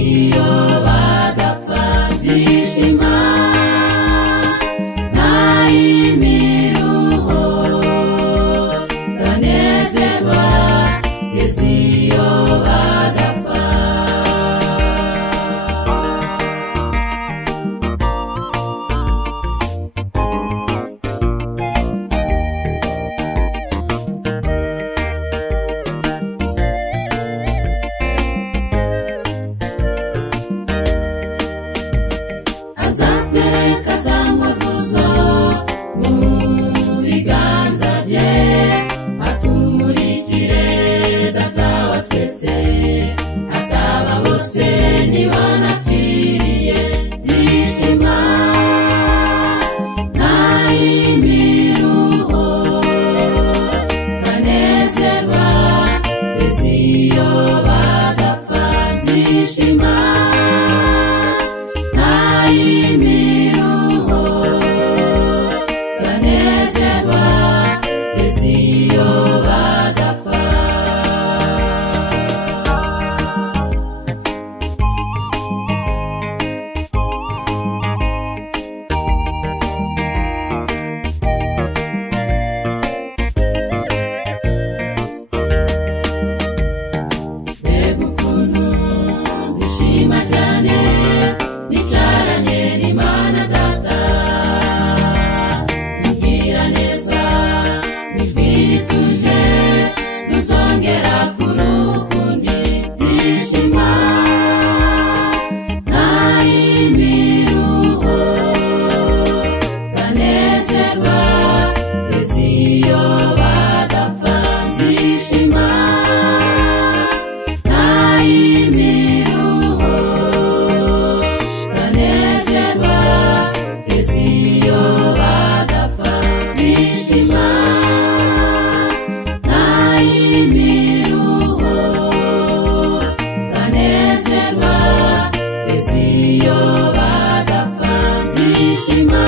iyo badapfa nzishima ntayimiruho nzanezerwa ngeze iyo badapfa azatwereka za nkovuzo mu biganza bye atumurikire data wa twese ataba bose nibanapfiriye nzishima ntayimiruho nzanezerwa ngeze iyo badapfa nzishima ntayimiruho nzanezerwa ngeze iyo badapfa mbega ukuntu nzishima cyane nicaranye n'Imana Data imbwira neza n'ijwi rituje ntuzongera kurukundi nzishima ntayimiruho nzanezerwa ngeze iyo badapfa nzishima ntayimiruho nzanezerwa ngeze iyo badapfa nzishima ntayimiruho nzanezerwa ngeze iyo badapfa nzishima